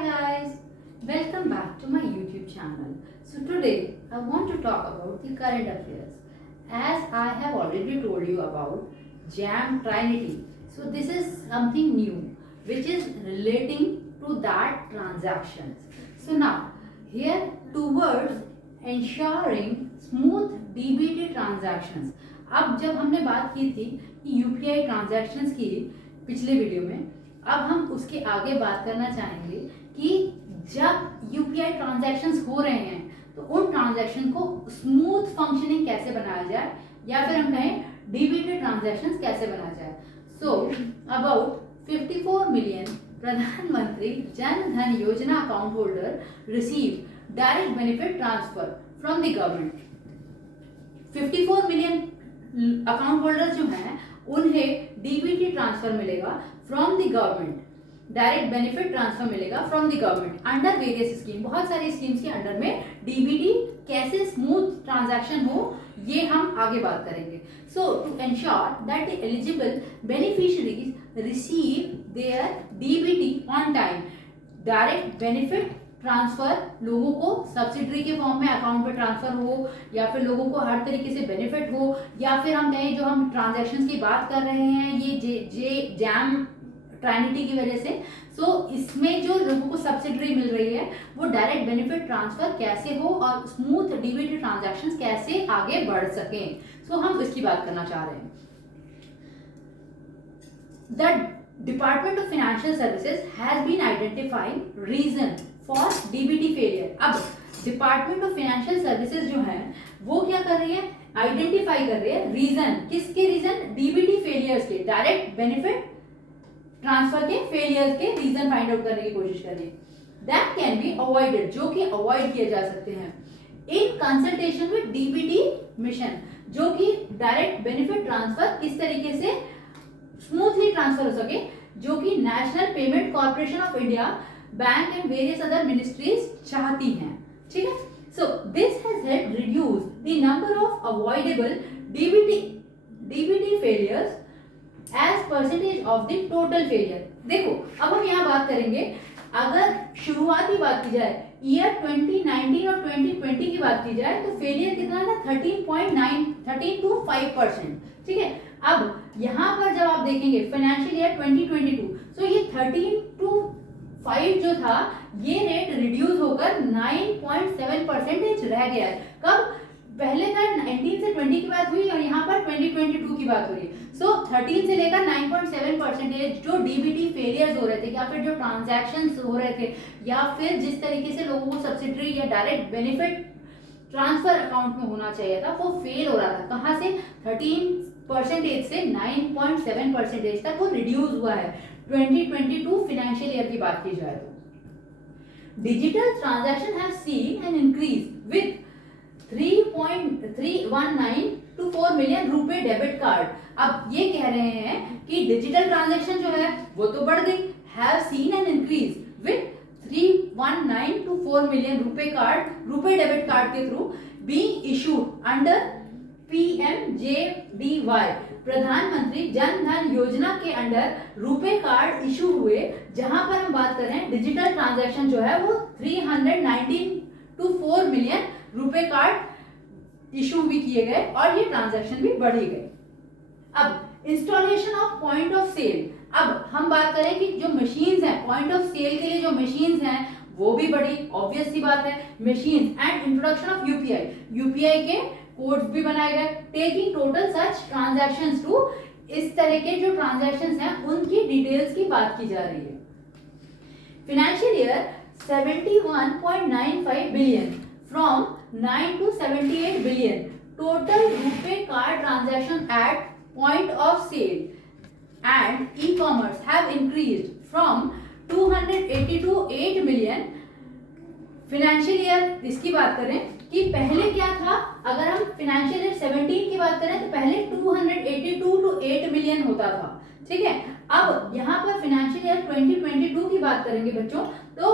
guys, welcome back to my YouTube channel. So today I want to talk about the current affairs. As I have already told you about JAM Trinity. So this is something new which is relating to that transactions. So now here towards ensuring smooth DBT transactions. अब जब हमने बात की थी कि UPI transactions की पिछले video में, अब हम उसके आगे बात करना चाहेंगे कि जब यूपीआई ट्रांजैक्शंस हो रहे हैं तो उन ट्रांजैक्शन को स्मूथ फंक्शनिंग कैसे बनाया जाए या फिर हम कहें डीबीटी ट्रांजैक्शंस कैसे बनाया जाए. सो अबाउट 54 मिलियन प्रधानमंत्री जन धन योजना account holder receive direct benefit transfer from the government. 54 million account holder जो हैं उन्हें डीबीटी ट्रांसफर मिलेगा from the government. Direct benefit transfer मिलेगा from the government under various scheme. बहुत सारी स्कीम्स के अंडर में डीबीटी कैसे स्मूथ ट्रांजैक्शन हो ये हम आगे बात करेंगे. So to ensure that the eligible beneficiaries receive their DBT on time. Direct benefit transfer लोगों को सब्सिडरी के फॉर्म में अकाउंट पे ट्रांसफर हो या फिर लोगों को हर तरीके से बेनिफिट हो या फिर हम कहें जो हम ट्रांजैक्शंस की बात कर रहे हैं ये जैम ट्राइनिटी की वजह से. सो इसमें जो लोगों को सब्सिडरी मिल रही है वो डायरेक्ट बेनिफिट ट्रांसफर कैसे हो और स्मूथ डीबीटी ट्रांजैक्शंस कैसे आगे बढ़ सकें. सो हम इसकी बात करना चाह रहे हैं. The Department of Financial Services has been identifying reason for DBT failure. अब Department of Financial Services जो है वो क्या कर रही है, आइडेंटिफाई कर रही है रीजन. किसके रीजन? DBT फेलियर्स के, डायरेक्ट बेनिफिट ट्रांसफर के फेलियर्स के रीजन फाइंड आउट करने की कोशिश कर रही है. दैट कैन बी अवॉइडेड, जो कि अवॉइड किए जा सकते हैं in consultation with DBT mission. जो कि डायरेक्ट बेनिफिट ट्रांसफर किस तरीके से स्मूथली ट्रांसफर हो सके, जो कि National Payment Corporation of India, bank and various other ministries चाहती हैं. ठीक है. So this has helped reduce the number of avoidable DBT failures as percentage of the total failure. देखो अब हम यहाँ बात करेंगे, अगर शुरुआती बात की जाए ईयर 2019 और 2020 की बात की जाए तो फेलियर कितना था? 13 to 5%. ठीक है. अब यहाँ पर जब आप देखेंगे फाइनेंशियल ईयर 2022, सो ये 13 to 5 जो था ये रेट रिड्यूस होकर 9.7% रह गया है. कब? पहले था 19 से 20 की बात हुई और यहाँ पर 2022 की बात हो रही है. सो 13 से लेकर 9.7% जो डीबीटी फेलियर्स हो रहे थे या फिर जो ट्रांजैक्शंस हो रहे थे या फिर जिस तरीके से लोगों को सब्सिडरी या डायरेक्ट बेनिफिट ट्रांसफर अकाउंट में होना चाहिए था वो फेल हो रहा था. कहाँ से? 13% से 9.7% तक वो रिड्यूस हुआ है 2022 फाइनेंशियल ईयर की बात की जाए तो. Digital transaction have seen an increase with 3.319 to 4 million रुपए डेबिट कार्ड. अब ये कह रहे हैं कि डिजिटल ट्रांजैक्शन जो है वो तो बढ़ गई, have seen an increase with 319 to 4 million रुपए डेबिट कार्ड के through being issued under PMJDY, प्रधानमंत्री जन धन योजना के अंडर रुपए कार्ड इशू हुए, जहां पर हम बात कर रहे हैं डिजिटल ट्रांजैक्शन जो है वो 319 to 4 मिलियन रुपए कार्ड इशू भी किए गए और ये ट्रांजैक्शन भी बढ़ी गई. अब installation of point of sale. अब हम बात करें कि जो मशीन्स हैं पॉइंट ऑफ सेल के लिए जो मशीन्स हैं वो भी बढ़ी, ऑब्वियस सी बात है. Machines and introduction of UPI के कोड्स भी बनाए गए, taking total such transactions to. इस तरह के जो ट्रांजैक्शंस हैं उनकी डिटेल्स की बात की जा रही है. Financial year 71.95 billion from 9 to 78 billion total RuPay card transaction at point of sale and e-commerce have increased from 280 to 8 million. Financial year इसकी बात करें कि पहले क्या था, अगर हम फाइनेंशियल ईयर 17 की बात करें तो पहले 282 to 8 मिलियन होता था. ठीक है. अब यहाँ पर फाइनेंशियल ईयर 2022 की बात करेंगे बच्चों तो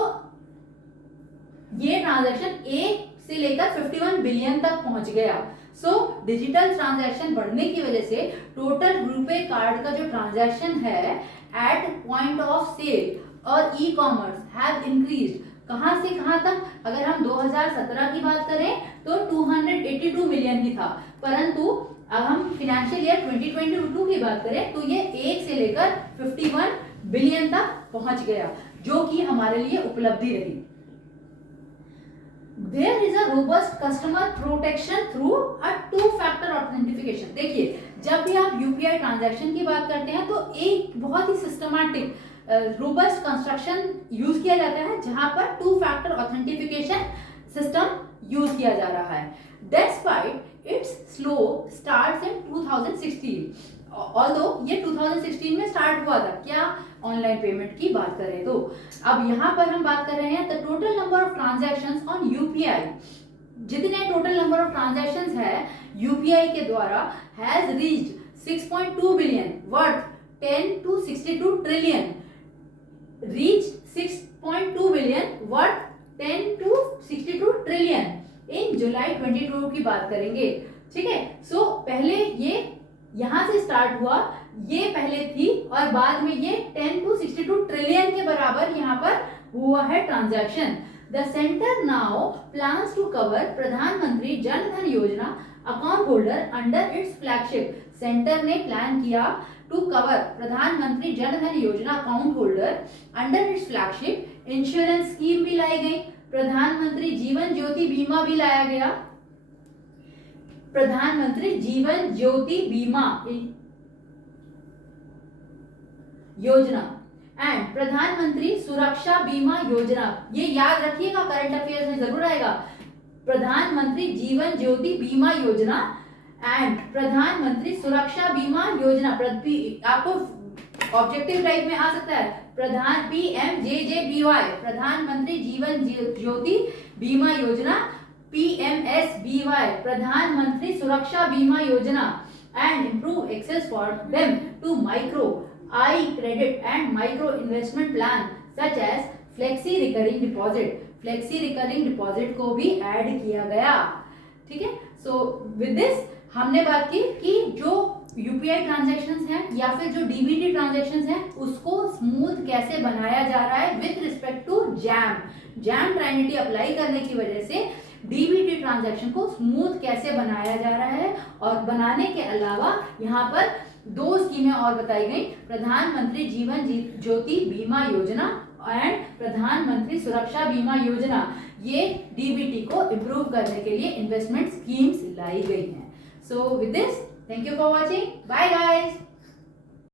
ये ट्रांजैक्शन 1 से लेकर 51 बिलियन तक पहुंच गया. सो डिजिटल ट्रांजैक्शन बढ़ने की वजह से टोटल रुपए कार्ड का जो ट्रांजैक्शन है एट पॉइंट ऑफ सेल और ई कॉमर्स हैव इंक्रीज्ड। कहां से कहां तक? अगर हम 2017 की बात करें तो 282 मिलियन ही था, परंतु अब हम फिनेंशियल ईयर 2022 की बात करें तो ये 1 से लेकर 51 बिलियन तक पहुंच गया, जो कि हमारे लिए उपलब्धि रही। There is a robust customer protection through a two-factor authentication। देखिए, जब भी आप यूपीआई ट्रांजैक्शन की बात करते हैं तो एक बहुत ही सिस्टमैटिक रोबस्ट कंस्ट्रक्शन यूज किया जाता है, जहां पर two factor authentification system use किया जा रहा है। Despite its slow starts in 2016, although ये 2016 में स्टार्ट हुआ था, क्या ऑनलाइन पेमेंट की बात करें तो। अब यहाँ पर हम बात कर रहे हैं the total number of transactions on UPI. जितने टोटल नंबर ऑफ ट्रांजैक्शंस है यूपीआई के द्वारा has reached 6.2 billion worth 10 to 62 trillion. Reach 6.2 billion worth 10 to 62 trillion in July 22 की बात करेंगे। ठीक है, सो पहले ये यहां से स्टार्ट हुआ, ये पहले थी और बाद में ये 10 to 62 ट्रिलियन के बराबर यहाँ पर हुआ है transaction. The centre now plans to cover Pradhan Mantri Jan Dhan योजना account holder under its flagship. Centre ने प्लान किया टू कवर प्रधानमंत्री जन धन योजना account holder under its flagship. Insurance scheme भी लाई गई, प्रधानमंत्री जीवन ज्योति बीमा भी लाया गया, प्रधानमंत्री जीवन ज्योति बीमा योजना एंड प्रधानमंत्री सुरक्षा बीमा योजना। ये याद रखिएगा, करंट अफेयर्स में जरूर आएगा। प्रधानमंत्री जीवन ज्योति बीमा योजना एंड प्रधानमंत्री सुरक्षा बीमा योजना। आपको ऑब्जेक्टिव टाइप में आ सकता है प्रधान PMJJBY, प्रधानमंत्री जीवन ज्योति बीमा योजना, PMSBY, प्रधानमंत्री सुरक्षा बीमा योजना, and improve access for them to micro, credit and micro investment plan such as flexi recurring deposit। flexi recurring deposit को भी ऐड किया गया। ठीक है, सो विद दिस हमने बात की कि जो यूपीआई ट्रांजैक्शंस हैं या फिर जो डीबीटी ट्रांजैक्शंस हैं उसको स्मूथ कैसे बनाया जा रहा है with respect to JAM trinity apply करने की वजह से डीबीटी ट्रांजैक्शन को स्मूथ कैसे बनाया जा रहा है। और बनाने के अलावा यहाँ पर 2 स्कीमें और बताई गई, प्रधानमंत्री जीवन ज्योति बीमा योजना एंड प्रधानमंत्री सुरक्षा बीमा योजना। ये डीबीटी को इम्प्रूव करने के लिए इन्वेस्टमेंट स्कीम्स लाई गई हैं। So with this, thank you for watching, bye guys.